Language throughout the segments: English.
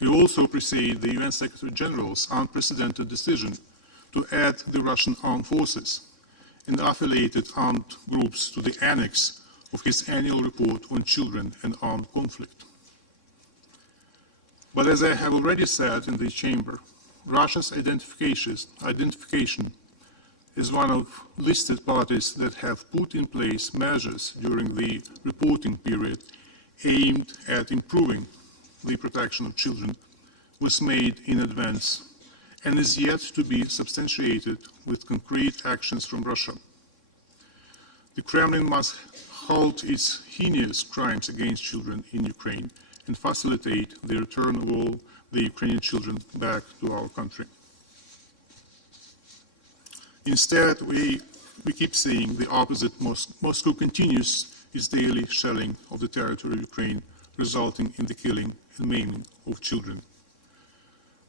We also appreciate the UN Secretary General's unprecedented decision to add the Russian armed forces and affiliated armed groups to the annex of his annual report on children and armed conflict. But as I have already said in this chamber, Russia's identification as one of listed parties that have put in place measures during the reporting period aimed at improving the protection of children was made in advance and is yet to be substantiated with concrete actions from Russia. The Kremlin must halt its heinous crimes against children in Ukraine and facilitate the return of all the Ukrainian children back to our country. Instead, we keep seeing the opposite. Moscow continues its daily shelling of the territory of Ukraine, resulting in the killing and maiming of children.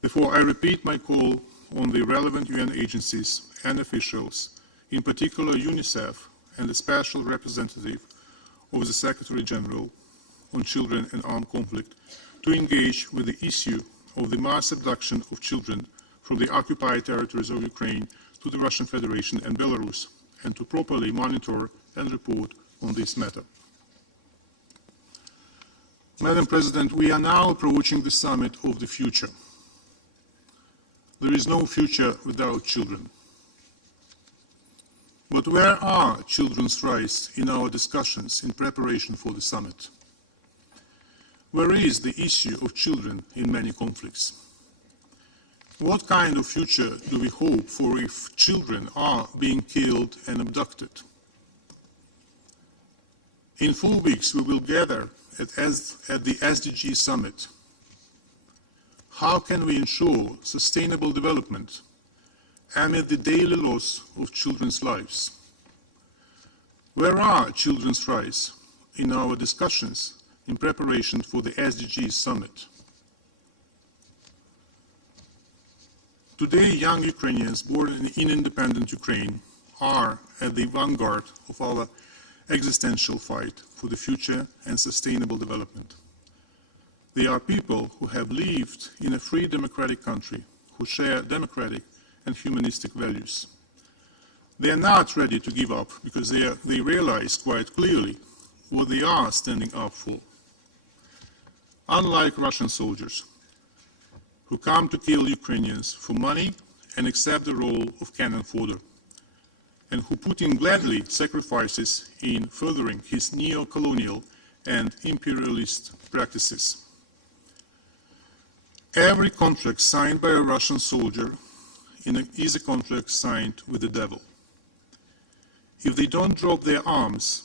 Therefore, I repeat my call on the relevant UN agencies and officials, in particular UNICEF and the Special Representative of the Secretary General on Children and Armed Conflict, to engage with the issue of the mass abduction of children from the occupied territories of Ukraine to the Russian Federation and Belarus, and to properly monitor and report on this matter. Madam President, we are now approaching the summit of the future. There is no future without children. But where are children's rights in our discussions in preparation for the summit? Where is the issue of children in many conflicts? What kind of future do we hope for if children are being killed and abducted? In 4 weeks, we will gather at the SDG summit. How can we ensure sustainable development amid the daily loss of children's lives? Where are children's rights in our discussions in preparation for the SDG summit? Today, young Ukrainians born in independent Ukraine are at the vanguard of our existential fight for the future and sustainable development. They are people who have lived in a free democratic country, who share democratic and humanistic values. They are not ready to give up because they realize quite clearly what they are standing up for. Unlike Russian soldiers, who come to kill Ukrainians for money and accept the role of cannon fodder, and who Putin gladly sacrifices in furthering his neo-colonial and imperialist practices. Every contract signed by a Russian soldier is a contract signed with the devil. If they don't drop their arms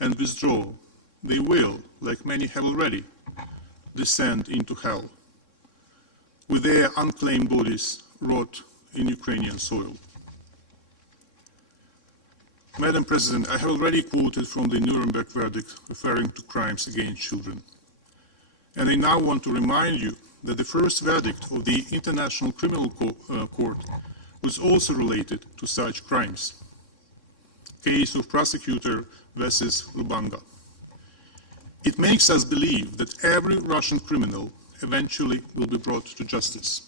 and withdraw, they will, like many have already, descend into hell, with their unclaimed bodies rot in Ukrainian soil. Madam President, I have already quoted from the Nuremberg verdict referring to crimes against children. And I now want to remind you that the first verdict of the International Criminal Court was also related to such crimes. Case of prosecutor versus Lubanga. It makes us believe that every Russian criminal eventually will be brought to justice.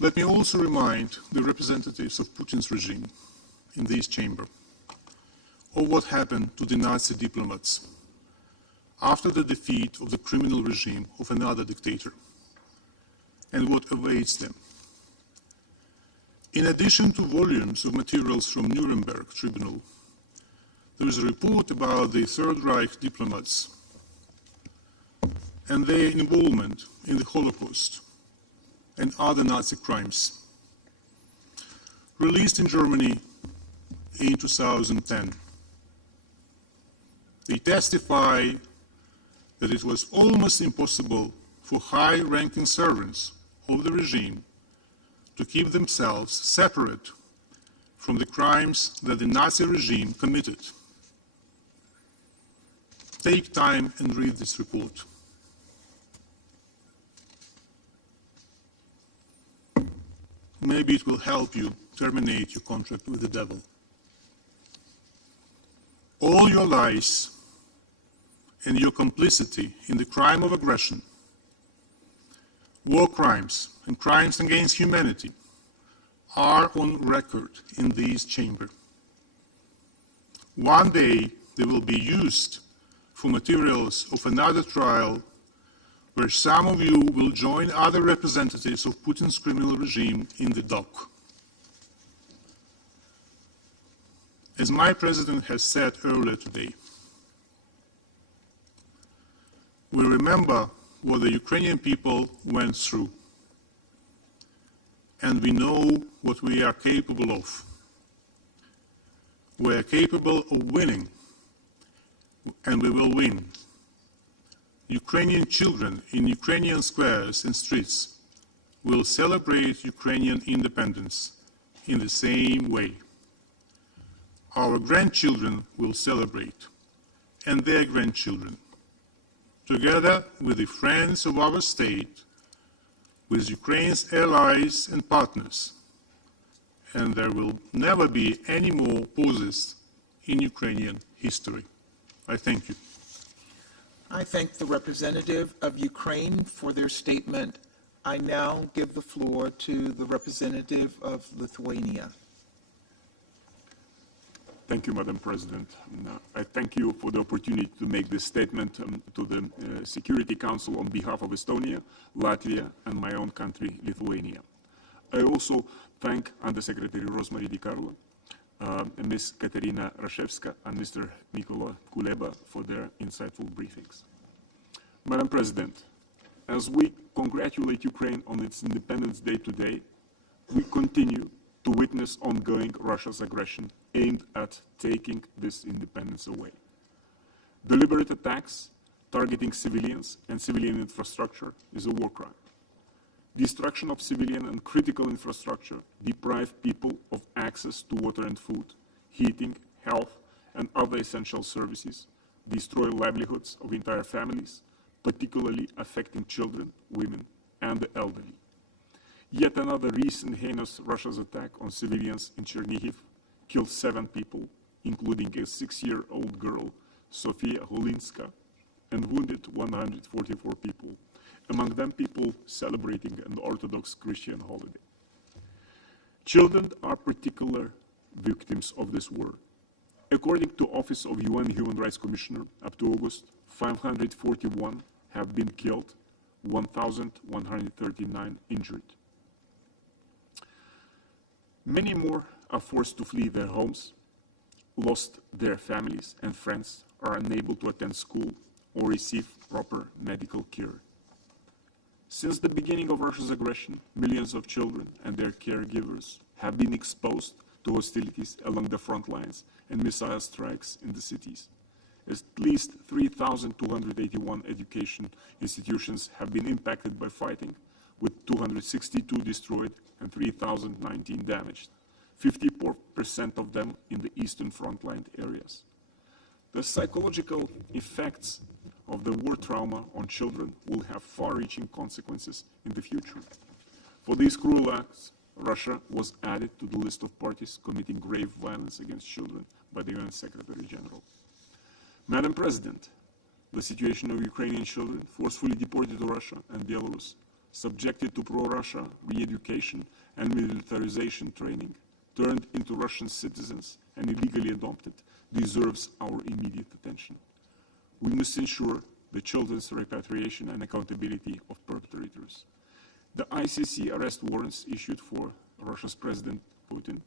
Let me also remind the representatives of Putin's regime in this chamber of what happened to the Nazi diplomats after the defeat of the criminal regime of another dictator, and what awaits them. In addition to volumes of materials from Nuremberg Tribunal, there is a report about the Third Reich diplomats and their involvement in the Holocaust and other Nazi crimes, released in Germany in 2010. They testify that it was almost impossible for high-ranking servants of the regime to keep themselves separate from the crimes that the Nazi regime committed. Take time and read this report. Maybe it will help you terminate your contract with the devil. All your lies and your complicity in the crime of aggression, war crimes, and crimes against humanity are on record in this chamber. One day they will be used for materials of another trial where some of you will join other representatives of Putin's criminal regime in the dock. As my president has said earlier today, we remember what the Ukrainian people went through, and we know what we are capable of. We are capable of winning, and we will win. Ukrainian children in Ukrainian squares and streets will celebrate Ukrainian independence in the same way. Our grandchildren will celebrate, and their grandchildren, together with the friends of our state, with Ukraine's allies and partners, and there will never be any more pauses in Ukrainian history. I thank you. I thank the representative of Ukraine for their statement. I now give the floor to the representative of Lithuania. Thank you, Madam President. I thank you for the opportunity to make this statement to the Security Council on behalf of Estonia, Latvia, and my own country, Lithuania. I also thank Undersecretary Rosemary DiCarlo, Ms. Katerina Rashevska, and Mr. Mykola Kuleba for their insightful briefings. Madam President, as we congratulate Ukraine on its Independence Day today, we continue to witness ongoing Russia's aggression aimed at taking this independence away. Deliberate attacks targeting civilians and civilian infrastructure is a war crime. Destruction of civilian and critical infrastructure deprive people of access to water and food, heating, health, and other essential services, destroy livelihoods of entire families, particularly affecting children, women, and the elderly. Yet another recent heinous Russia's attack on civilians in Chernihiv killed 7 people, including a 6-year-old girl, Sofia Holinska, and wounded 144 people, among them people celebrating an Orthodox Christian holiday. Children are particular victims of this war. According to Office of UN Human Rights Commissioner, up to August, 541 have been killed, 1,139 injured. Many more are forced to flee their homes, lost their families and friends, are unable to attend school or receive proper medical care. Since the beginning of Russia's aggression, millions of children and their caregivers have been exposed to hostilities along the front lines and missile strikes in the cities. At least 3,281 education institutions have been impacted by fighting, with 262 destroyed and 3,019 damaged, 54% of them in the eastern frontline areas. The psychological effects of the war trauma on children will have far-reaching consequences in the future. For these cruel acts, Russia was added to the list of parties committing grave violence against children by the UN Secretary General. Madam President, the situation of Ukrainian children forcefully deported to Russia and Belarus, subjected to pro-Russia re-education and militarization training, turned into Russian citizens and illegally adopted, deserves our immediate attention. We must ensure the children's repatriation and accountability of perpetrators. The ICC arrest warrants issued for Russia's President Putin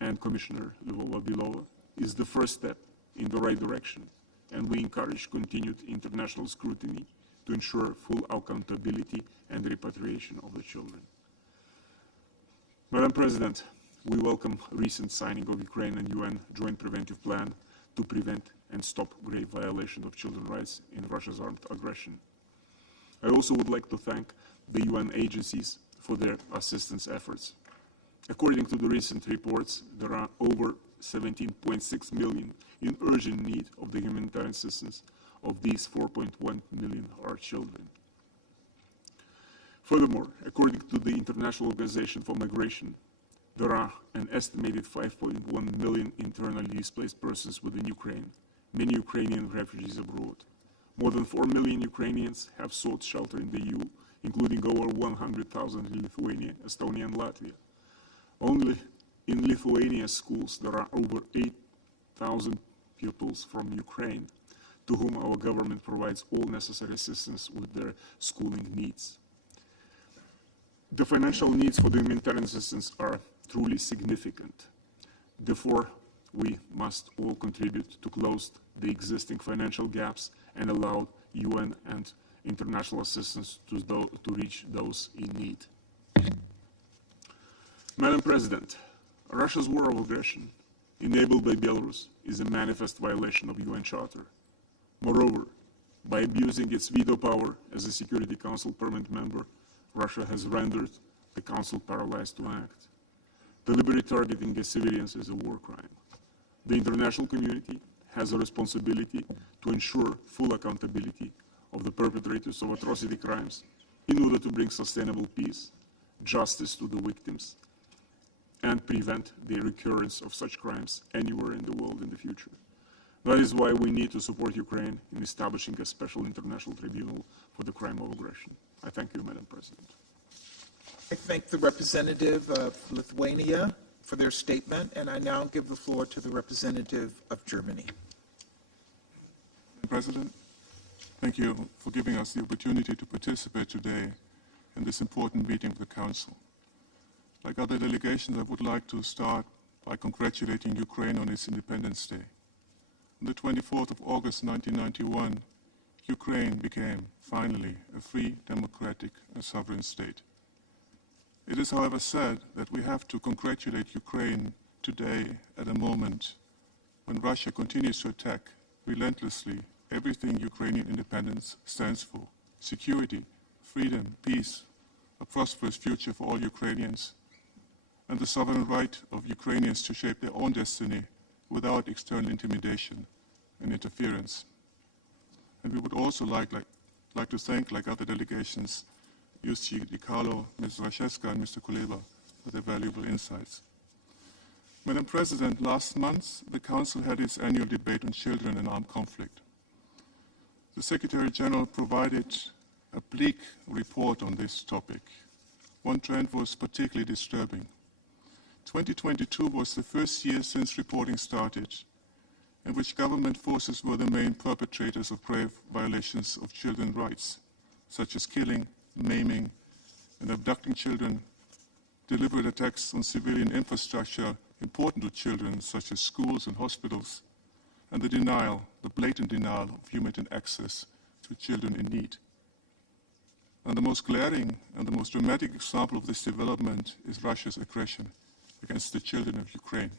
and Commissioner Lyubova Belova is the first step in the right direction, and we encourage continued international scrutiny to ensure full accountability and repatriation of the children. Madam President, we welcome recent signing of Ukraine and UN Joint Preventive Plan to prevent and stop grave violation of children's rights in Russia's armed aggression. I also would like to thank the UN agencies for their assistance efforts. According to the recent reports, there are over 17.6 million in urgent need of the humanitarian assistance. Of these, 4.1 million are children. Furthermore, according to the International Organization for Migration, there are an estimated 5.1 million internally displaced persons within Ukraine, many Ukrainian refugees abroad. More than 4 million Ukrainians have sought shelter in the EU, including over 100,000 in Lithuania, Estonia, and Latvia. Only in Lithuania's schools, there are over 8,000 pupils from Ukraine, to whom our government provides all necessary assistance with their schooling needs. The financial needs for the humanitarian assistance are truly significant. Therefore, we must all contribute to close the existing financial gaps and allow UN and international assistance to reach those in need. Madam President, Russia's war of aggression, enabled by Belarus, is a manifest violation of UN Charter. Moreover, by abusing its veto power as a Security Council permanent member, Russia has rendered the Council paralyzed to act. Deliberate targeting of civilians is a war crime. The international community has a responsibility to ensure full accountability of the perpetrators of atrocity crimes in order to bring sustainable peace, justice to the victims, and prevent the recurrence of such crimes anywhere in the world in the future. That is why we need to support Ukraine in establishing a special international tribunal for the crime of aggression. I thank you, Madam President. I thank the representative of Lithuania for their statement, and I now give the floor to the representative of Germany. Madam President, thank you for giving us the opportunity to participate today in this important meeting of the Council. Like other delegations, I would like to start by congratulating Ukraine on its Independence Day. On the 24th of August 1991, Ukraine became, finally, a free, democratic, and sovereign state. It is, however, sad that we have to congratulate Ukraine today at a moment when Russia continues to attack relentlessly everything Ukrainian independence stands for: security, freedom, peace, a prosperous future for all Ukrainians, and the sovereign right of Ukrainians to shape their own destiny without external intimidation and interference. And we would also like to thank, like other delegations, Jussi Di Carlo, Ms. Rashevska, and Mr. Kuleba for their valuable insights. Madam President, last month the Council had its annual debate on children and armed conflict. The Secretary General provided a bleak report on this topic. One trend was particularly disturbing. 2022 was the first year since reporting started in which government forces were the main perpetrators of grave violations of children's rights, such as killing, maiming, and abducting children, deliberate attacks on civilian infrastructure important to children, such as schools and hospitals, and the blatant denial of human access to children in need. And the most glaring and the most dramatic example of this development is Russia's aggression against the children of Ukraine.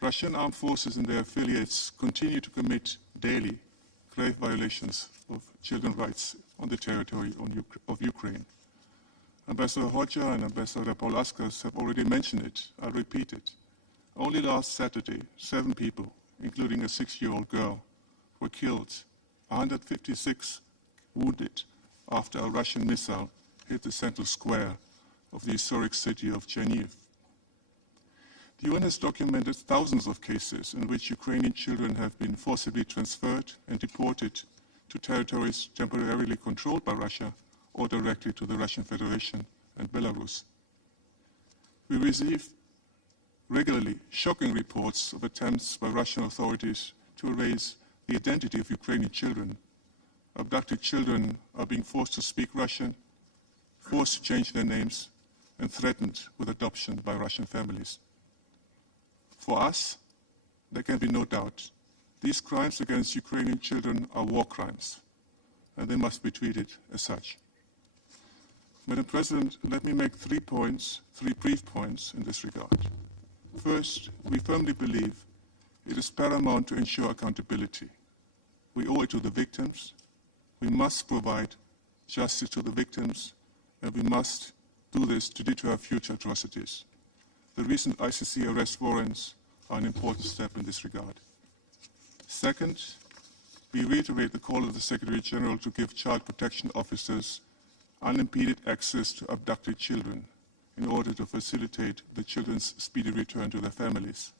Russian armed forces and their affiliates continue to commit daily grave violations of children's rights on the territory of Ukraine. Ambassador Hodja and Ambassador Paulaskas have already mentioned it. I'll repeat it. Only last Saturday, 7 people, including a 6-year-old girl, were killed, 156 wounded after a Russian missile hit the central square of the historic city of Chernihiv. The UN has documented thousands of cases in which Ukrainian children have been forcibly transferred and deported to territories temporarily controlled by Russia or directly to the Russian Federation and Belarus. We receive regularly shocking reports of attempts by Russian authorities to erase the identity of Ukrainian children. Abducted children are being forced to speak Russian, forced to change their names, and threatened with adoption by Russian families. For us, there can be no doubt, these crimes against Ukrainian children are war crimes, and they must be treated as such. Madam President, let me make 3 brief points in this regard. First, we firmly believe it is paramount to ensure accountability. We owe it to the victims, we must provide justice to the victims, and we must do this to deter future atrocities. The recent ICC arrest warrants are an important step in this regard. Second, we reiterate the call of the Secretary General to give child protection officers unimpeded access to abducted children in order to facilitate the children's speedy return to their families.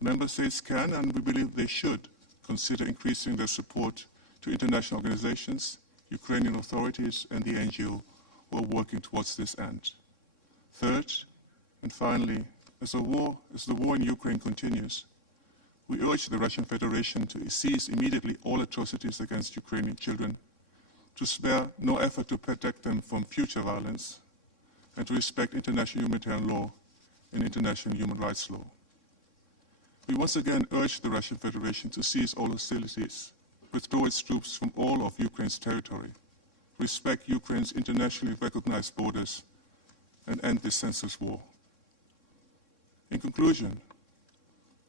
Member States can, and we believe they should, consider increasing their support to international organizations, Ukrainian authorities, and the NGO who are working towards this end. Third, and finally, as the war in Ukraine continues, we urge the Russian Federation to cease immediately all atrocities against Ukrainian children, to spare no effort to protect them from future violence, and to respect international humanitarian law and international human rights law. We once again urge the Russian Federation to cease all hostilities, withdraw its troops from all of Ukraine's territory, respect Ukraine's internationally recognized borders, and end this senseless war. In conclusion,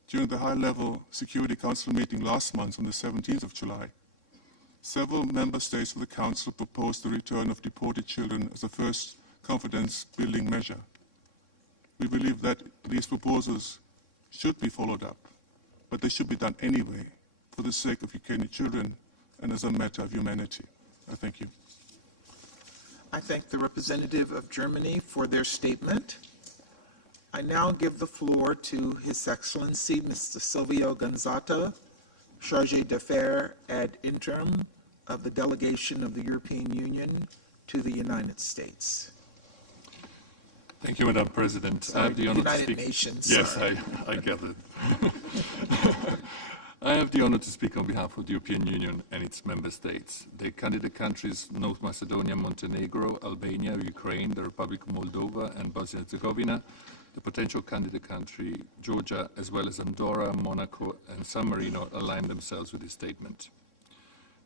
during the high-level Security Council meeting last month on the 17th of July, several member states of the Council proposed the return of deported children as a first confidence-building measure. We believe that these proposals should be followed up, but they should be done anyway, for the sake of Ukrainian children and as a matter of humanity. I thank you. I thank the representative of Germany for their statement. I now give the floor to His Excellency Mr. Silvio Gonzaga, Chargé d'Affaires ad interim of the delegation of the European Union to the United States. Thank you, Madam President. Sorry, I have the honor to United speak. Nations, Yes, sorry. I gathered. I have the honor to speak on behalf of the European Union and its member states. The candidate countries North Macedonia, Montenegro, Albania, Ukraine, the Republic of Moldova, and Bosnia and Herzegovina, the potential candidate country Georgia, as well as Andorra, Monaco, and San Marino align themselves with this statement.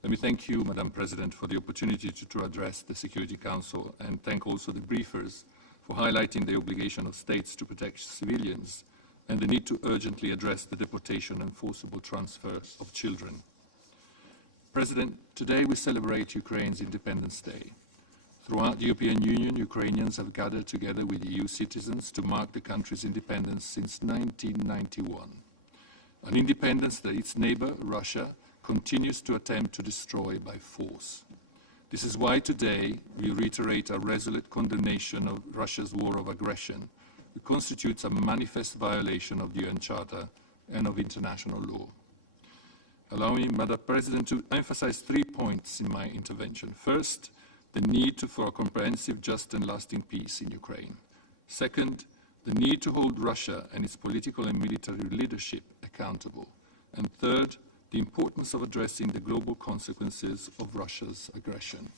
Let me thank you, Madam President, for the opportunity to address the Security Council, and thank also the briefers for highlighting the obligation of states to protect civilians and the need to urgently address the deportation and forcible transfer of children. President, today we celebrate Ukraine's Independence Day. Throughout the European Union, Ukrainians have gathered together with EU citizens to mark the country's independence since 1991. An independence that its neighbor, Russia, continues to attempt to destroy by force. This is why today we reiterate our resolute condemnation of Russia's war of aggression, which constitutes a manifest violation of the UN Charter and of international law. Allow me, Madam President, to emphasize 3 points in my intervention. First, the need for a comprehensive, just and lasting peace in Ukraine. Second, the need to hold Russia and its political and military leadership accountable. And third, the importance of addressing the global consequences of Russia's aggression.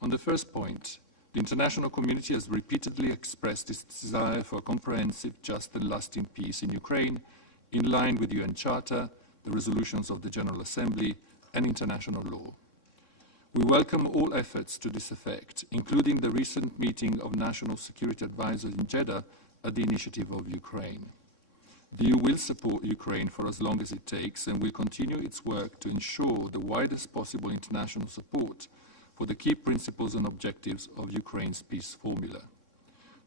On the first point, the international community has repeatedly expressed its desire for a comprehensive, just and lasting peace in Ukraine, in line with the UN Charter, the resolutions of the General Assembly, and international law. We welcome all efforts to this effect, including the recent meeting of National Security Advisors in Jeddah at the initiative of Ukraine. The EU will support Ukraine for as long as it takes and will continue its work to ensure the widest possible international support for the key principles and objectives of Ukraine's peace formula.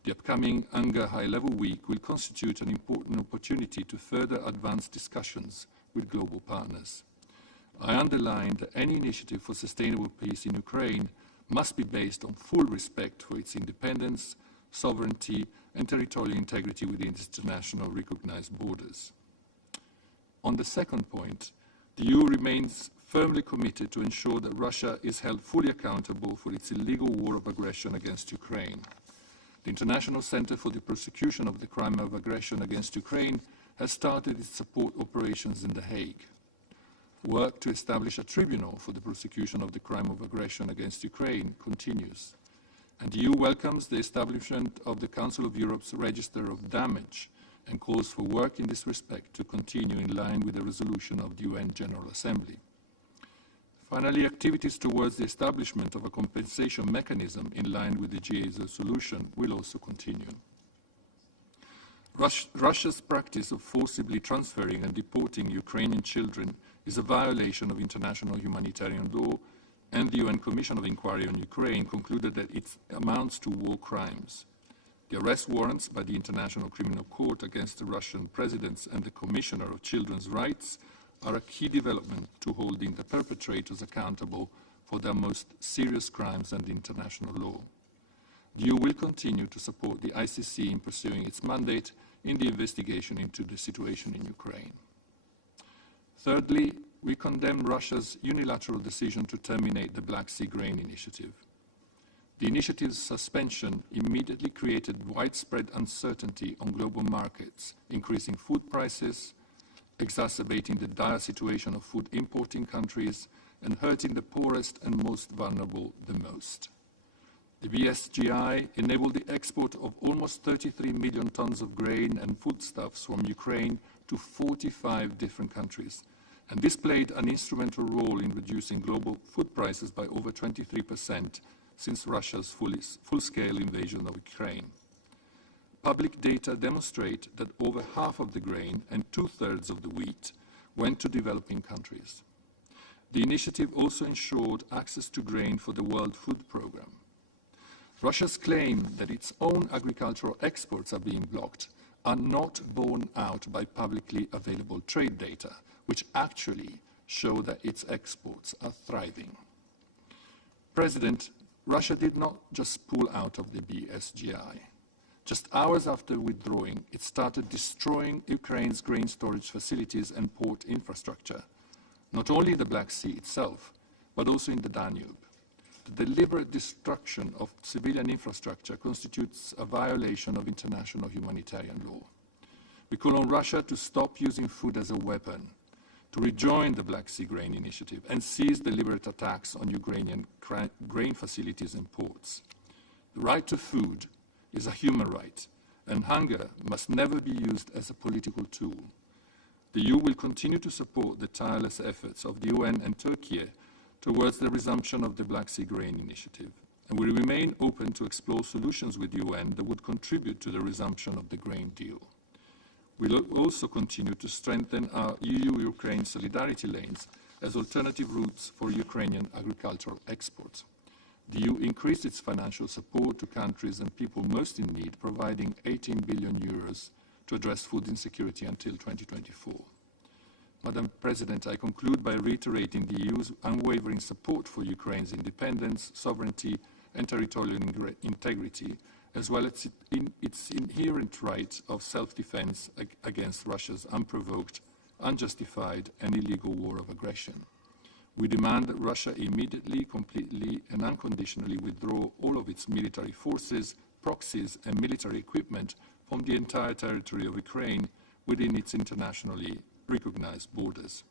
The upcoming UNGA High-Level Week will constitute an important opportunity to further advance discussions with global partners. I underline that any initiative for sustainable peace in Ukraine must be based on full respect for its independence, sovereignty, and territorial integrity within international recognized borders. On the second point, the EU remains firmly committed to ensure that Russia is held fully accountable for its illegal war of aggression against Ukraine. The International Center for the Prosecution of the Crime of Aggression against Ukraine has started its support operations in The Hague. Work to establish a tribunal for the prosecution of the crime of aggression against Ukraine continues. And the EU welcomes the establishment of the Council of Europe's Register of Damage and calls for work in this respect to continue in line with the resolution of the UN General Assembly. Finally, activities towards the establishment of a compensation mechanism in line with the GA's resolution will also continue. Russia's practice of forcibly transferring and deporting Ukrainian children is a violation of international humanitarian law, and the UN Commission of Inquiry on Ukraine concluded that it amounts to war crimes. The arrest warrants by the International Criminal Court against the Russian president and the Commissioner of Children's Rights are a key development to holding the perpetrators accountable for their most serious crimes under international law. The EU will continue to support the ICC in pursuing its mandate in the investigation into the situation in Ukraine. Thirdly, we condemn Russia's unilateral decision to terminate the Black Sea Grain Initiative. The initiative's suspension immediately created widespread uncertainty on global markets, increasing food prices, exacerbating the dire situation of food importing countries, and hurting the poorest and most vulnerable the most. The BSGI enabled the export of almost 33 million tons of grain and foodstuffs from Ukraine to 45 different countries, and this played an instrumental role in reducing global food prices by over 23% since Russia's full-scale invasion of Ukraine. Public data demonstrate that over half of the grain and two-thirds of the wheat went to developing countries. The initiative also ensured access to grain for the World Food Programme. Russia's claim that its own agricultural exports are being blocked are not borne out by publicly available trade data, which actually show that its exports are thriving. President, Russia did not just pull out of the BSGI. Just hours after withdrawing, it started destroying Ukraine's grain storage facilities and port infrastructure, not only in the Black Sea itself, but also in the Danube. The deliberate destruction of civilian infrastructure constitutes a violation of international humanitarian law. We call on Russia to stop using food as a weapon, to rejoin the Black Sea Grain Initiative and cease deliberate attacks on Ukrainian grain facilities and ports. The right to food is a human right, and hunger must never be used as a political tool. The EU will continue to support the tireless efforts of the UN and Turkey towards the resumption of the Black Sea Grain Initiative, and we remain open to explore solutions with the UN that would contribute to the resumption of the grain deal. We will also continue to strengthen our EU-Ukraine solidarity lanes as alternative routes for Ukrainian agricultural exports. The EU increased its financial support to countries and people most in need, providing 18 billion euros to address food insecurity until 2024. Madam President, I conclude by reiterating the EU's unwavering support for Ukraine's independence, sovereignty, and territorial integrity, as well as its inherent right of self-defense against Russia's unprovoked, unjustified, and illegal war of aggression. We demand that Russia immediately, completely, and unconditionally withdraw all of its military forces, proxies, and military equipment from the entire territory of Ukraine within its internationally recognized borders.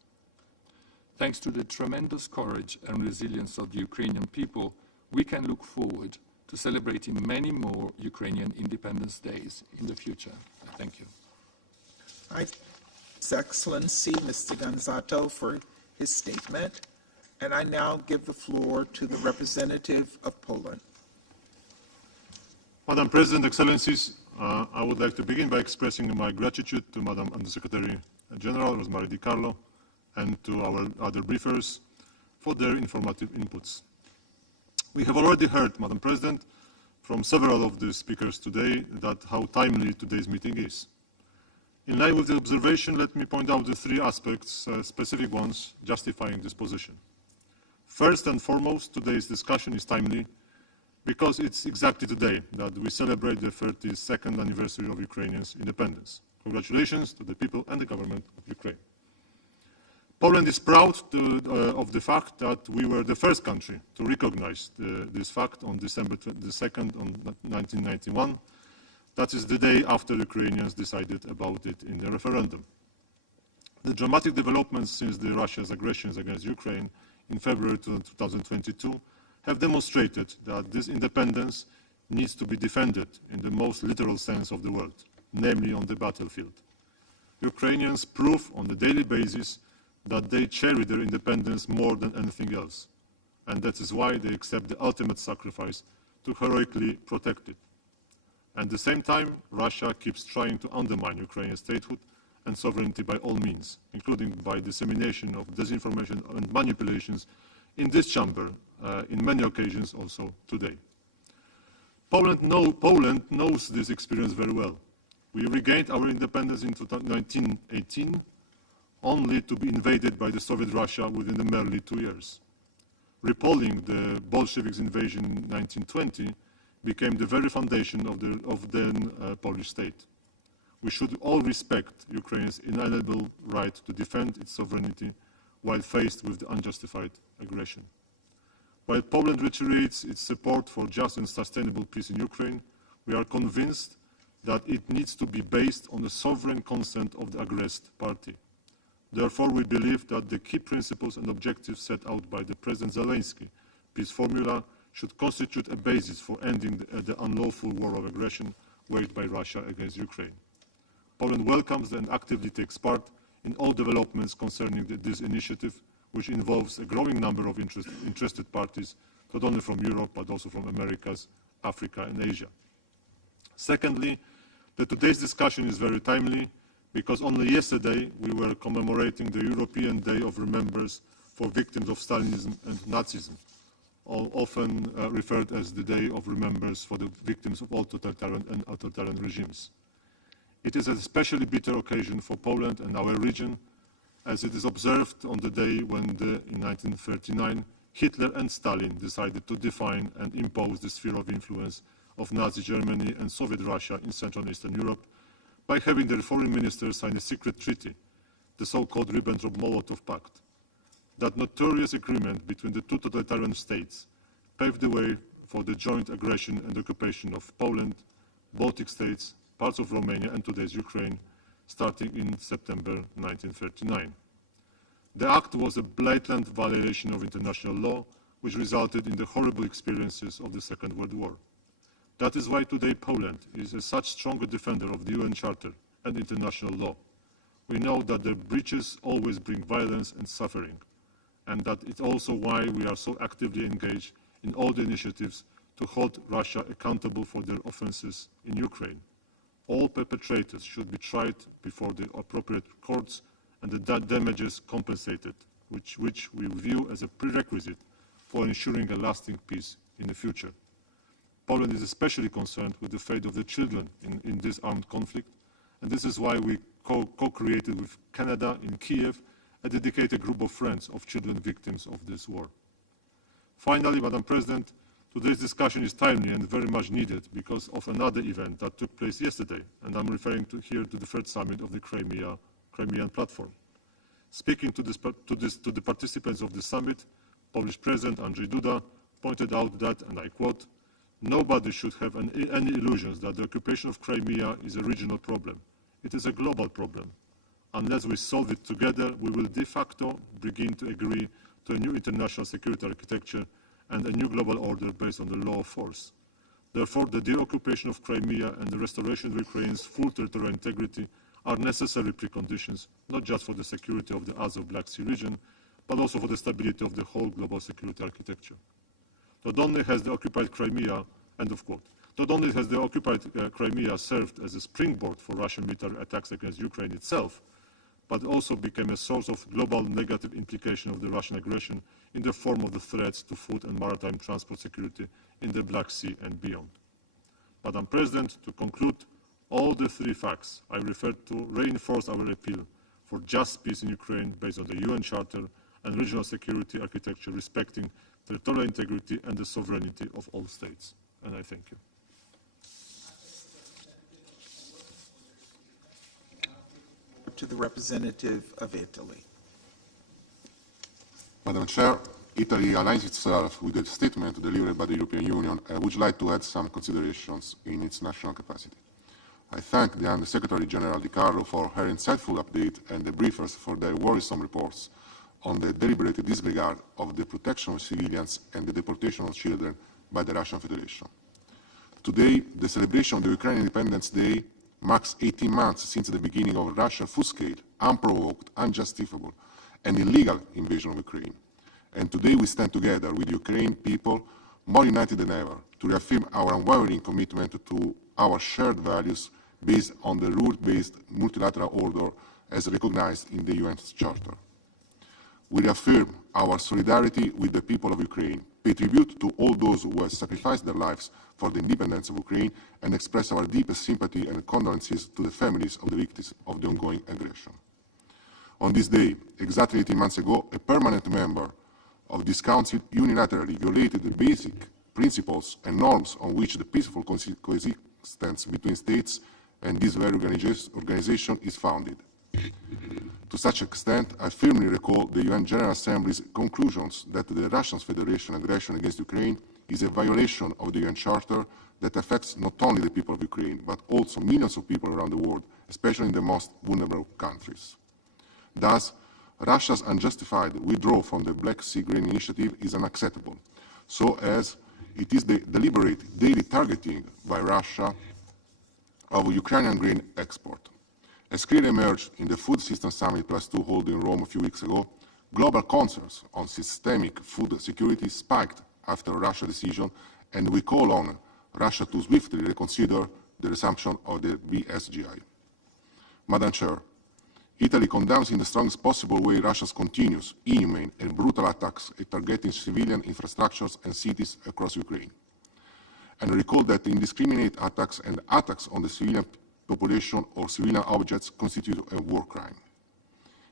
Thanks to the tremendous courage and resilience of the Ukrainian people, we can look forward to celebrating many more Ukrainian Independence Days in the future. Thank you. I thank His Excellency Mr. Gonzato for his statement, and I now give the floor to the representative of Poland. Madam President, Excellencies, I would like to begin by expressing my gratitude to Madam Undersecretary General Rosemary DiCarlo and to our other briefers for their informative inputs. We have already heard, Madam President, from several of the speakers today that how timely today's meeting is. In line with the observation, let me point out the three aspects, specific ones, justifying this position. First and foremost, today's discussion is timely because it's exactly today that we celebrate the 32nd anniversary of Ukrainians' independence. Congratulations to the people and the government of Ukraine. Poland is proud of the fact that we were the first country to recognize this fact on December 2nd, 1991. That is the day after Ukrainians decided about it in the referendum. The dramatic developments since Russia's aggressions against Ukraine in February 2022 have demonstrated that this independence needs to be defended in the most literal sense of the word, namely on the battlefield. Ukrainians prove on a daily basis that they cherish their independence more than anything else, and that is why they accept the ultimate sacrifice to heroically protect it. At the same time, Russia keeps trying to undermine Ukraine's statehood and sovereignty by all means, including by dissemination of disinformation and manipulations in this chamber, in many occasions also today. Poland knows this experience very well. We regained our independence in 1918, only to be invaded by the Soviet Russia within merely 2 years. Repelling the Bolsheviks' invasion in 1920 became the very foundation of the then Polish state. We should all respect Ukraine's inalienable right to defend its sovereignty while faced with the unjustified aggression. While Poland reiterates its support for just and sustainable peace in Ukraine, we are convinced that it needs to be based on the sovereign consent of the aggressed party. Therefore, we believe that the key principles and objectives set out by the President Zelensky peace formula should constitute a basis for ending the unlawful war of aggression waged by Russia against Ukraine. Poland welcomes and actively takes part in all developments concerning this initiative, which involves a growing number of interested parties, not only from Europe, but also from Americas, Africa, and Asia. Secondly, today's discussion is very timely because only yesterday we were commemorating the European Day of Remembrance for victims of Stalinism and Nazism, often referred as the Day of Remembrance for the victims of all totalitarian and authoritarian regimes. It is an especially bitter occasion for Poland and our region, as it is observed on the day when, in 1939, Hitler and Stalin decided to define and impose the sphere of influence of Nazi Germany and Soviet Russia in Central and Eastern Europe by having their foreign ministers sign a secret treaty, the so-called Ribbentrop-Molotov Pact. That notorious agreement between the two totalitarian states paved the way for the joint aggression and occupation of Poland, Baltic states, parts of Romania and today's Ukraine, starting in September 1939. The act was a blatant violation of international law, which resulted in the horrible experiences of the Second World War. That is why today Poland is such strong defender of the UN Charter and international law. We know that the breaches always bring violence and suffering, and that is also why we are so actively engaged in all the initiatives to hold Russia accountable for their offenses in Ukraine. All perpetrators should be tried before the appropriate courts and the damages compensated, which we view as a prerequisite for ensuring a lasting peace in the future. Poland is especially concerned with the fate of the children in this armed conflict, and this is why we co-created with Canada in Kiev a dedicated group of friends of children victims of this war. Finally, Madam President, today's discussion is timely and very much needed because of another event that took place yesterday, and I'm referring here to the third summit of the Crimean Platform. Speaking to the participants of the summit, Polish President Andrzej Duda pointed out that, and I quote, "Nobody should have any illusions that the occupation of Crimea is a regional problem. It is a global problem. Unless we solve it together, we will de facto begin to agree to a new international security architecture and a new global order based on the law of force. Therefore, the deoccupation of Crimea and the restoration of Ukraine's full territorial integrity are necessary preconditions, not just for the security of the Azov Black Sea region, but also for the stability of the whole global security architecture. Not only has the occupied Crimea, end of quote, not only has the occupied Crimea served as a springboard for Russian military attacks against Ukraine itself, but also became a source of global negative implication of the Russian aggression in the form of the threats to food and maritime transport security in the Black Sea and beyond. Madam President, to conclude, all the three facts I referred to reinforce our appeal for just peace in Ukraine based on the UN Charter and regional security architecture respecting territorial integrity and the sovereignty of all states. And I thank you. To the representative of Italy. Madam Chair, Italy aligns itself with the statement delivered by the European Union and would like to add some considerations in its national capacity. I thank the Under-Secretary General Di Carlo for her insightful update and the briefers for their worrisome reports on the deliberate disregard of the protection of civilians and the deportation of children by the Russian Federation. Today, the celebration of the Ukrainian Independence Day marks 18 months since the beginning of Russia's full-scale, unprovoked, unjustifiable, and illegal invasion of Ukraine. And today we stand together with the Ukrainian people, more united than ever, to reaffirm our unwavering commitment to our shared values based on the rule-based multilateral order as recognized in the UN Charter. We reaffirm our solidarity with the people of Ukraine, pay tribute to all those who have sacrificed their lives for the independence of Ukraine, and express our deepest sympathy and condolences to the families of the victims of the ongoing aggression. On this day, exactly 18 months ago, a permanent member of this Council unilaterally violated the basic principles and norms on which the peaceful coexistence between states and this very organization is founded. To such extent, I firmly recall the UN General Assembly's conclusions that the Russian Federation aggression against Ukraine is a violation of the UN Charter that affects not only the people of Ukraine, but also millions of people around the world, especially in the most vulnerable countries. Thus, Russia's unjustified withdrawal from the Black Sea Grain Initiative is unacceptable, so as it is the deliberate daily targeting by Russia of Ukrainian grain export. As clearly emerged in the Food Systems Summit +2 held in Rome a few weeks ago, global concerns on systemic food security spiked after Russia's decision, and we call on Russia to swiftly reconsider the resumption of the BSGI. Madam Chair, Italy condemns in the strongest possible way Russia's continuous, inhumane and brutal attacks at targeting civilian infrastructures and cities across Ukraine, and recall that indiscriminate attacks and attacks on the civilian population or civilian objects constitute a war crime.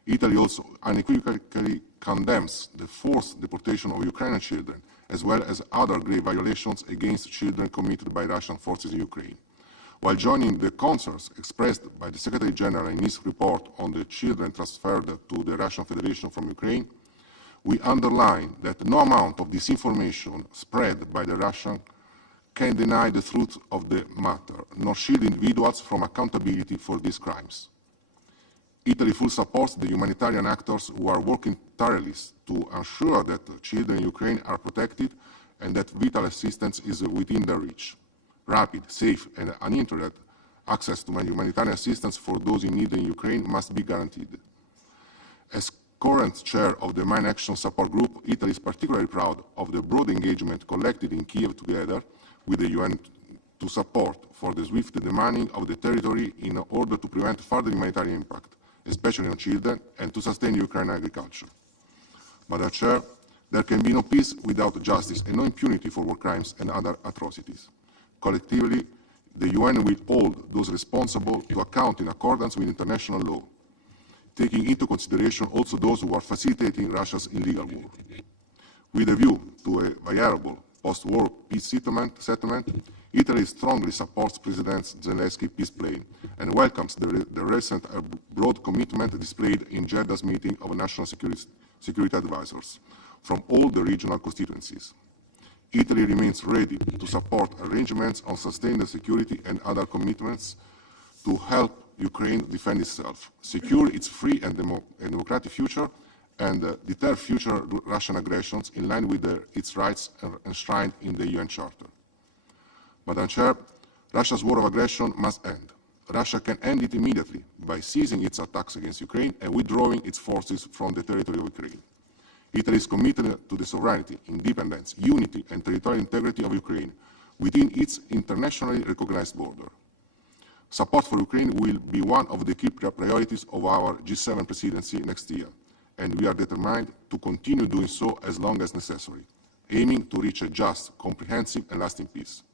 Italy also unequivocally condemns the forced deportation of Ukrainian children, as well as other grave violations against children committed by Russian forces in Ukraine. While joining the concerns expressed by the Secretary General in his report on the children transferred to the Russian Federation from Ukraine, we underline that no amount of disinformation spread by the Russian can deny the truth of the matter, nor shield individuals from accountability for these crimes. Italy fully supports the humanitarian actors who are working tirelessly to ensure that children in Ukraine are protected and that vital assistance is within their reach. Rapid, safe, and uninterrupted access to humanitarian assistance for those in need in Ukraine must be guaranteed. As current chair of the Mine Action Support Group, Italy is particularly proud of the broad engagement collected in Kiev together with the UN to support for the swift demining of the territory in order to prevent further humanitarian impact, especially on children, and to sustain Ukrainian agriculture. Madam Chair, there can be no peace without justice and no impunity for war crimes and other atrocities. Collectively, the UN will hold those responsible to account in accordance with international law, taking into consideration also those who are facilitating Russia's illegal war. With a view to a viable post-war peace settlement, Italy strongly supports President Zelensky's peace plan and welcomes the recent broad commitment displayed in Jeddah's meeting of national security advisors from all the regional constituencies. Italy remains ready to support arrangements on sustained security and other commitments to help Ukraine defend itself, secure its free and democratic future, and deter future Russian aggressions in line with its rights enshrined in the UN Charter. Madam Chair, Russia's war of aggression must end. Russia can end it immediately by ceasing its attacks against Ukraine and withdrawing its forces from the territory of Ukraine. Italy is committed to the sovereignty, independence, unity, and territorial integrity of Ukraine within its internationally recognized border. Support for Ukraine will be one of the key priorities of our G7 presidency next year, and we are determined to continue doing so as long as necessary, aiming to reach a just, comprehensive, and lasting peace.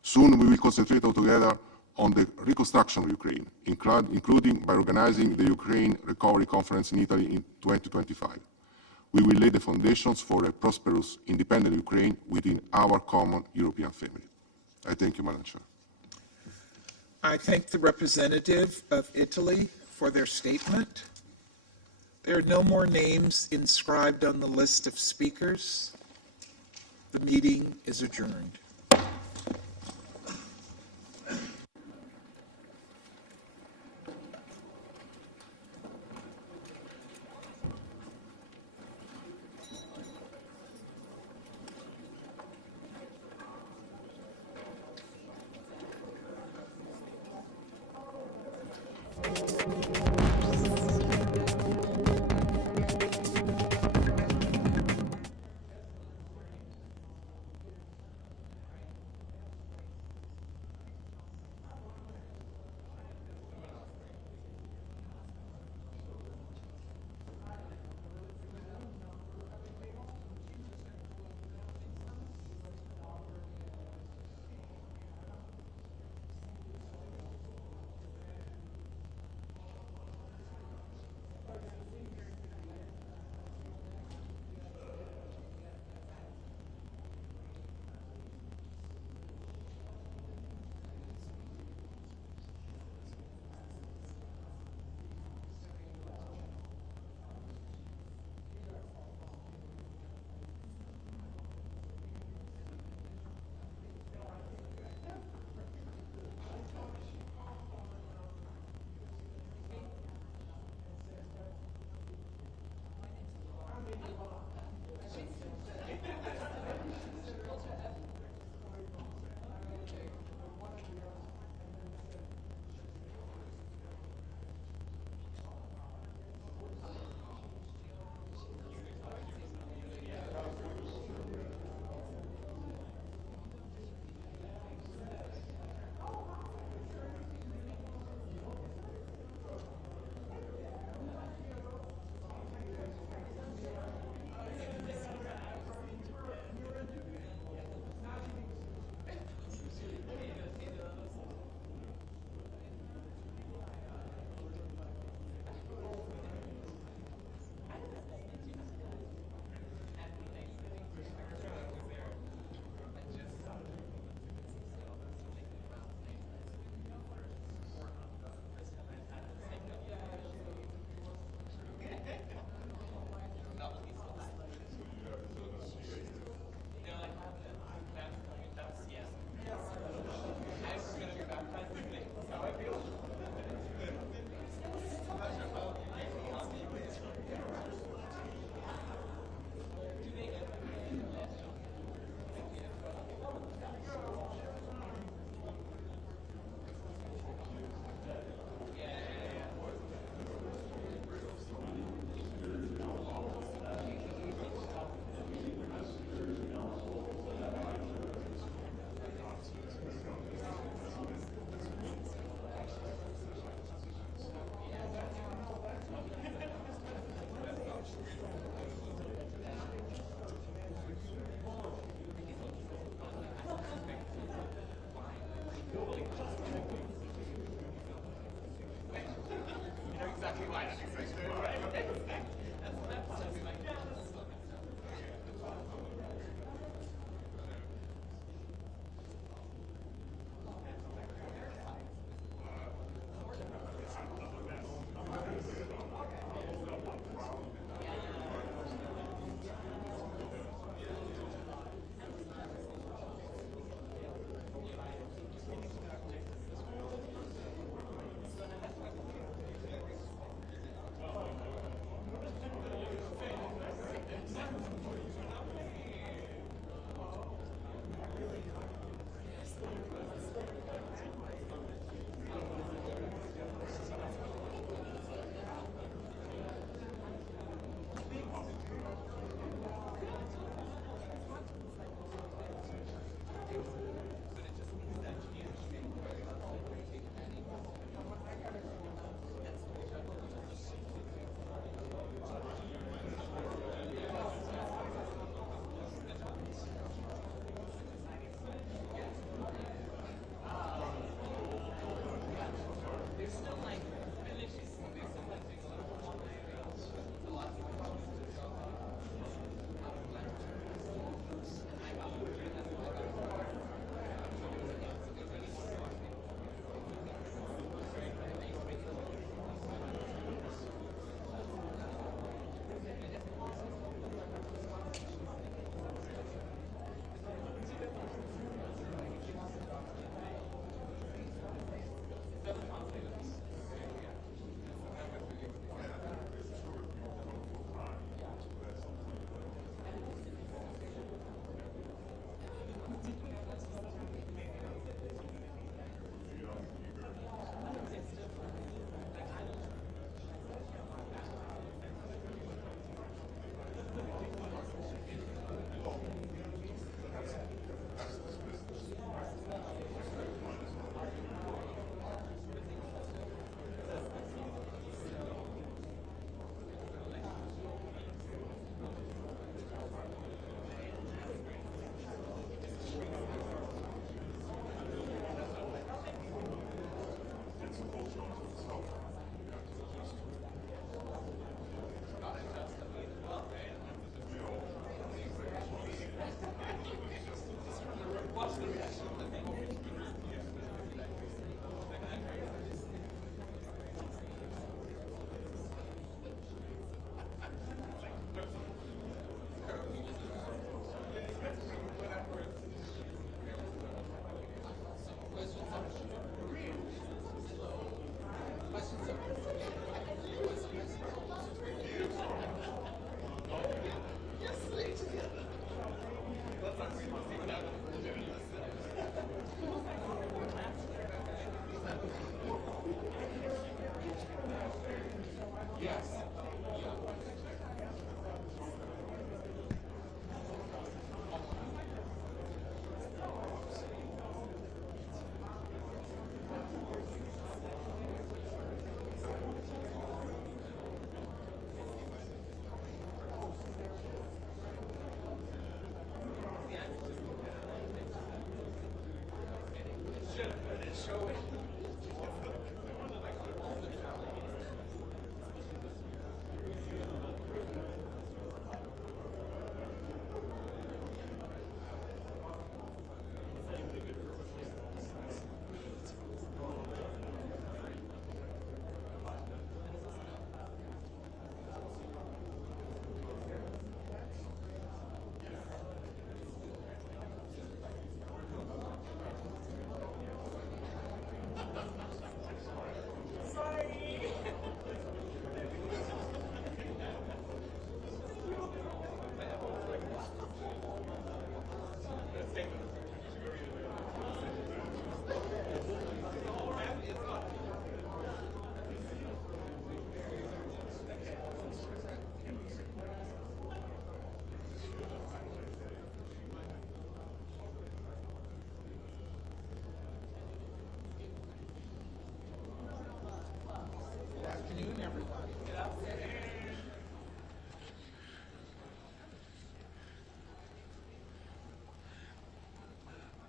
Soon we will concentrate altogether on the reconstruction of Ukraine, including by organizing the Ukraine Recovery Conference in Italy in 2025. We will lay the foundations for a prosperous, independent Ukraine within our common European family. I thank you, Madam Chair. I thank the representative of Italy for their statement. There are no more names inscribed on the list of speakers. The meeting is adjourned.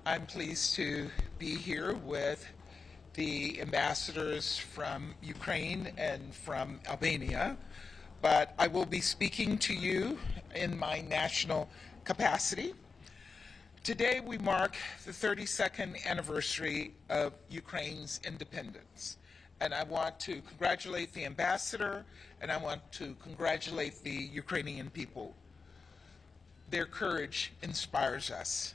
I'm pleased to be here with the ambassadors from Ukraine and from Albania, but I will be speaking to you in my national capacity. Today we mark the 32nd anniversary of Ukraine's independence, and I want to congratulate the ambassador and I want to congratulate the Ukrainian people. Their courage inspires us.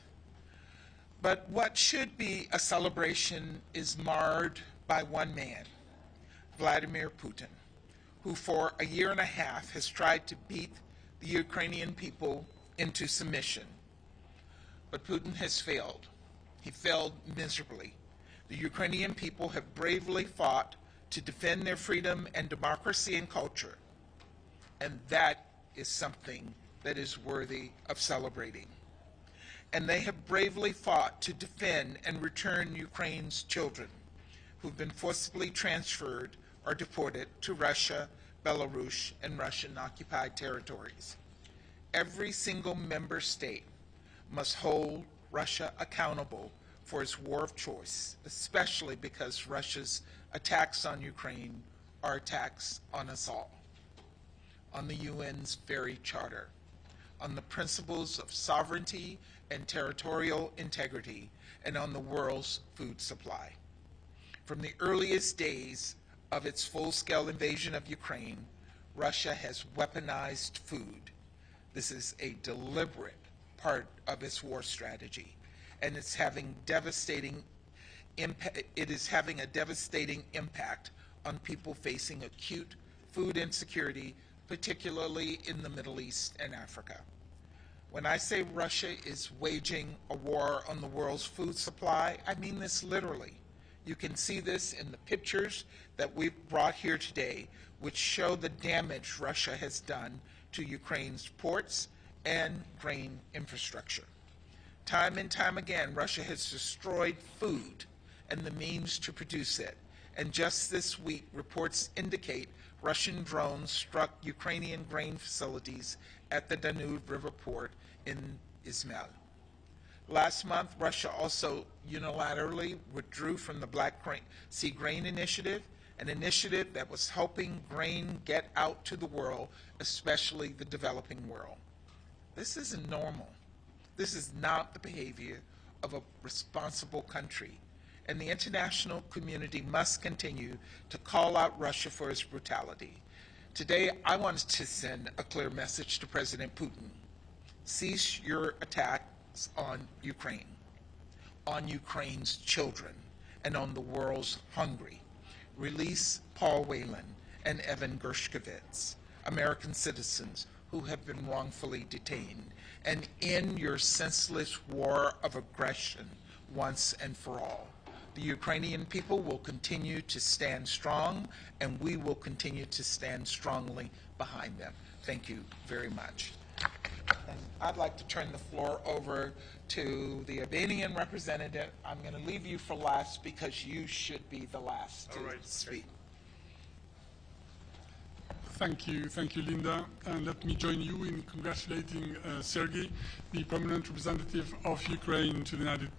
But what should be a celebration is marred by one man, Vladimir Putin, who for a year and a half has tried to beat the Ukrainian people into submission. But Putin has failed. He failed miserably. The Ukrainian people have bravely fought to defend their freedom and democracy and culture, and that is something that is worthy of celebrating. And they have bravely fought to defend and return Ukraine's children who've been forcibly transferred or deported to Russia, Belarus, and Russian-occupied territories. Every single member state must hold Russia accountable for its war of choice, especially because Russia's attacks on Ukraine are attacks on us all, on the UN's very charter, on the principles of sovereignty and territorial integrity, and on the world's food supply. From the earliest days of its full-scale invasion of Ukraine, Russia has weaponized food. This is a deliberate part of its war strategy, and it's having a devastating impact on people facing acute food insecurity, particularly in the Middle East and Africa. When I say Russia is waging a war on the world's food supply, I mean this literally. You can see this in the pictures that we've brought here today, which show the damage Russia has done to Ukraine's ports and grain infrastructure. Time and time again, Russia has destroyed food and the means to produce it. And just this week, reports indicate Russian drones struck Ukrainian grain facilities at the Danube River port in Izmail. Last month, Russia also unilaterally withdrew from the Black Sea Grain Initiative, an initiative that was helping grain get out to the world, especially the developing world. This isn't normal. This is not the behavior of a responsible country, and the international community must continue to call out Russia for its brutality. Today, I wanted to send a clear message to President Putin. Cease your attacks on Ukraine, on Ukraine's children, and on the world's hungry. Release Paul Whelan and Evan Gershkovich, American citizens who have been wrongfully detained, and end your senseless war of aggression once and for all. The Ukrainian people will continue to stand strong, and we will continue to stand strongly behind them. Thank you very much. And I'd like to turn the floor over to the Albanian representative. I'm going to leave you for last because you should be the last to speak. Thank you, Linda. And let me join you in congratulating Sergei, the permanent representative of Ukraine to the United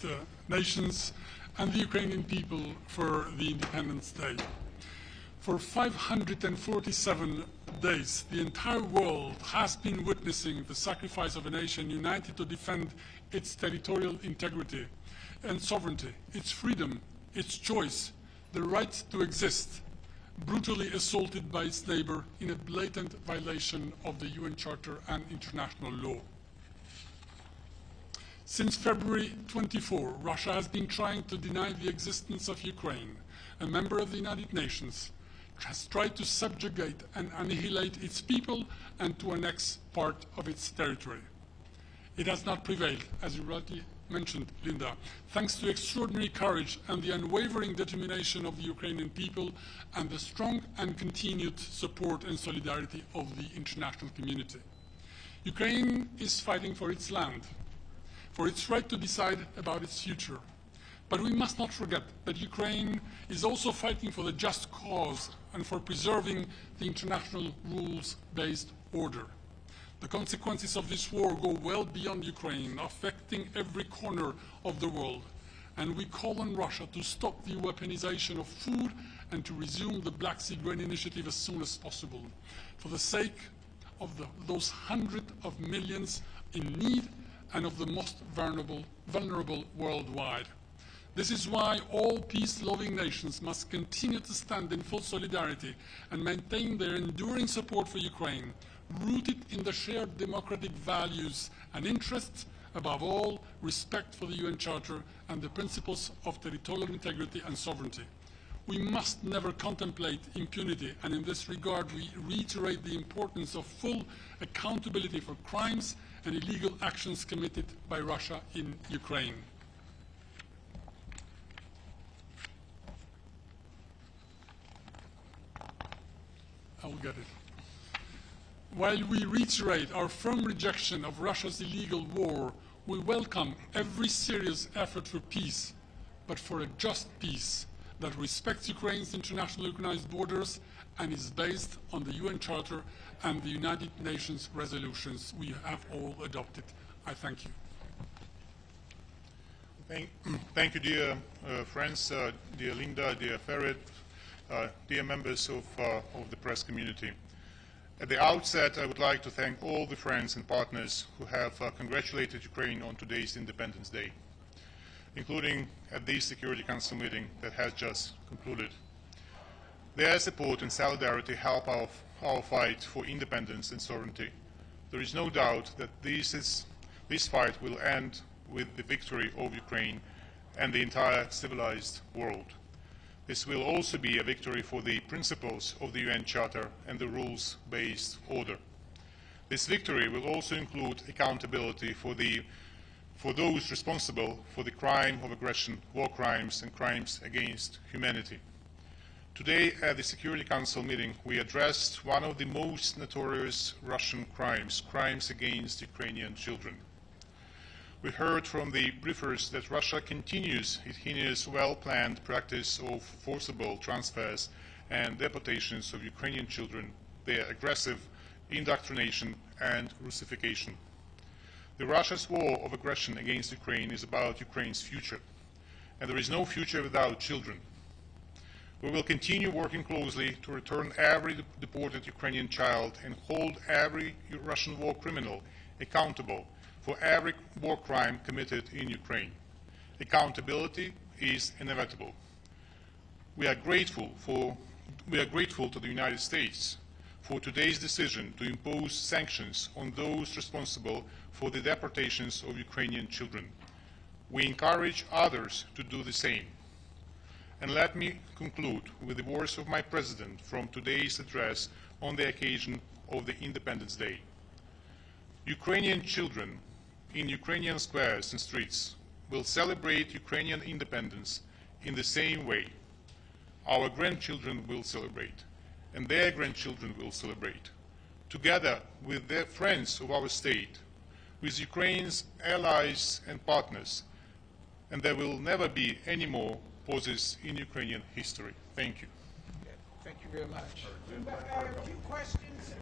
Nations, and the Ukrainian people for the Independence Day. For 547 days, the entire world has been witnessing the sacrifice of a nation united to defend its territorial integrity and sovereignty, its freedom, its choice, the right to exist, brutally assaulted by its neighbor in a blatant violation of the UN Charter and international law. Since February 24, Russia has been trying to deny the existence of Ukraine, a member of the United Nations, has tried to subjugate and annihilate its people and to annex part of its territory. It has not prevailed, as you rightly mentioned, Linda, thanks to extraordinary courage and the unwavering determination of the Ukrainian people and the strong and continued support and solidarity of the international community. Ukraine is fighting for its land, for its right to decide about its future. But we must not forget that Ukraine is also fighting for the just cause and for preserving the international rules-based order. The consequences of this war go well beyond Ukraine, affecting every corner of the world. And we call on Russia to stop the weaponization of food and to resume the Black Sea Grain Initiative as soon as possible, for the sake of those hundreds of millions in need and of the most vulnerable worldwide. This is why all peace-loving nations must continue to stand in full solidarity and maintain their enduring support for Ukraine, rooted in the shared democratic values and interests, above all, respect for the UN Charter and the principles of territorial integrity and sovereignty. We must never contemplate impunity, and in this regard we reiterate the importance of full accountability for crimes and illegal actions committed by Russia in Ukraine. I'll get it. While we reiterate our firm rejection of Russia's illegal war, we welcome every serious effort for peace, but for a just peace that respects Ukraine's internationally recognized borders and is based on the UN Charter and the United Nations resolutions we have all adopted. I thank you. Thank you, dear friends, dear Linda, dear Ferit, dear members of the press community. At the outset, I would like to thank all the friends and partners who have congratulated Ukraine on today's Independence Day, including at this Security Council meeting that has just concluded. Their support and solidarity help our fight for independence and sovereignty. There is no doubt that this fight will end with the victory of Ukraine and the entire civilized world. This will also be a victory for the principles of the UN Charter and the rules-based order. This victory will also include accountability for those responsible for the crime of aggression, war crimes, and crimes against humanity. Today, at the Security Council meeting, we addressed one of the most notorious Russian crimes, crimes against Ukrainian children. We heard from the briefers that Russia continues its heinous, well-planned practice of forcible transfers and deportations of Ukrainian children, their aggressive indoctrination and Russification. The Russia's war of aggression against Ukraine is about Ukraine's future, and there is no future without children. We will continue working closely to return every deported Ukrainian child and hold every Russian war criminal accountable for every war crime committed in Ukraine. Accountability is inevitable. We are grateful to the United States for today's decision to impose sanctions on those responsible for the deportations of Ukrainian children. We encourage others to do the same. And let me conclude with the words of my President from today's address on the occasion of the Independence Day. Ukrainian children in Ukrainian squares and streets will celebrate Ukrainian independence in the same way. Our grandchildren will celebrate, and their grandchildren will celebrate, together with their friends of our state, with Ukraine's allies and partners, and there will never be any more pauses in Ukrainian history. Thank you. Thank you very much. A few questions.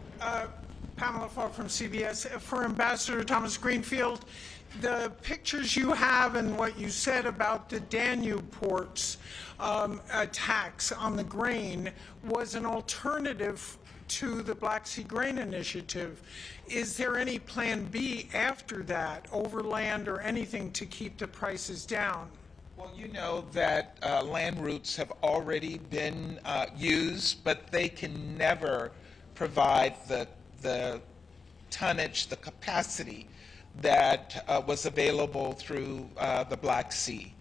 Pamela Falk from CBS. For Ambassador Thomas Greenfield, the pictures you have and what you said about the Danube ports attacks on the grain was an alternative to the Black Sea Grain Initiative. Is there any plan B after that, overland or anything, to keep the prices down? Well, you know that land routes have already been used, but they can never provide the tonnage, the capacity that was available through the Black Sea.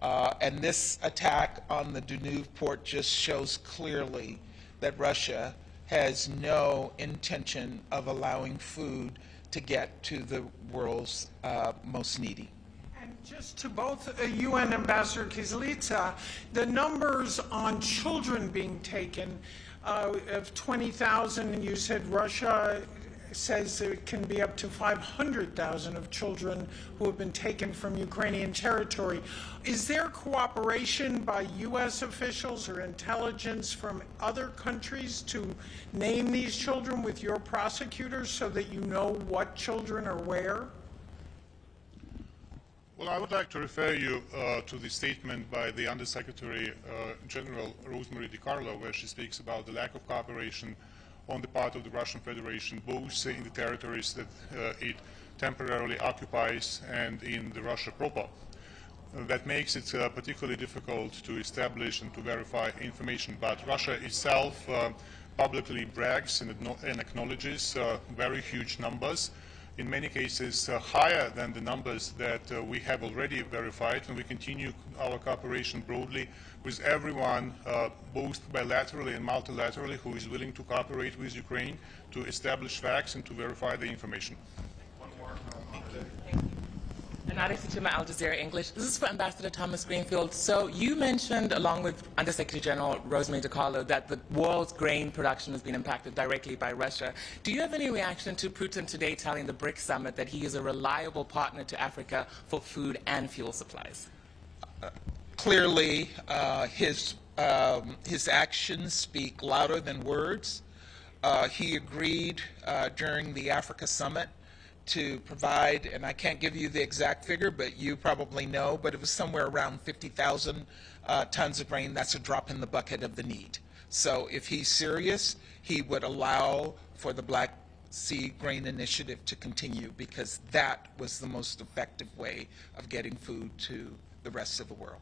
And this attack on the Danube port just shows clearly that Russia has no intention of allowing food to get to the world's most needy. And just to both UN Ambassador Kizlytsa, the numbers on children being taken of 20,000, and you said Russia says that it can be up to 500,000 of children who have been taken from Ukrainian territory. Is there cooperation by U.S. officials or intelligence from other countries to name these children with your prosecutors so that you know what children are where? Well, I would like to refer you to the statement by the Undersecretary General Rosemary DiCarlo, where she speaks about the lack of cooperation on the part of the Russian Federation, both in the territories that it temporarily occupies and in the Russia proper. That makes it particularly difficult to establish and to verify information. But Russia itself publicly brags and acknowledges very huge numbers, in many cases higher than the numbers that we have already verified, and we continue our cooperation broadly with everyone, both bilaterally and multilaterally, who is willing to cooperate with Ukraine to establish facts and to verify the information. Anada Fatima, Al Jazeera English. This is for Ambassador Thomas Greenfield. So you mentioned, along with Undersecretary General Rosemary DiCarlo, that the world's grain production has been impacted directly by Russia. Do you have any reaction to Putin today telling the BRICS summit that he is a reliable partner to Africa for food and fuel supplies? Clearly, his actions speak louder than words. He agreed during the Africa summit to provide, and I can't give you the exact figure, but you probably know, but it was somewhere around 50,000 tons of grain. That's a drop in the bucket of the need. So if he's serious, he would allow for the Black Sea Grain Initiative to continue, because that was the most effective way of getting food to the rest of the world.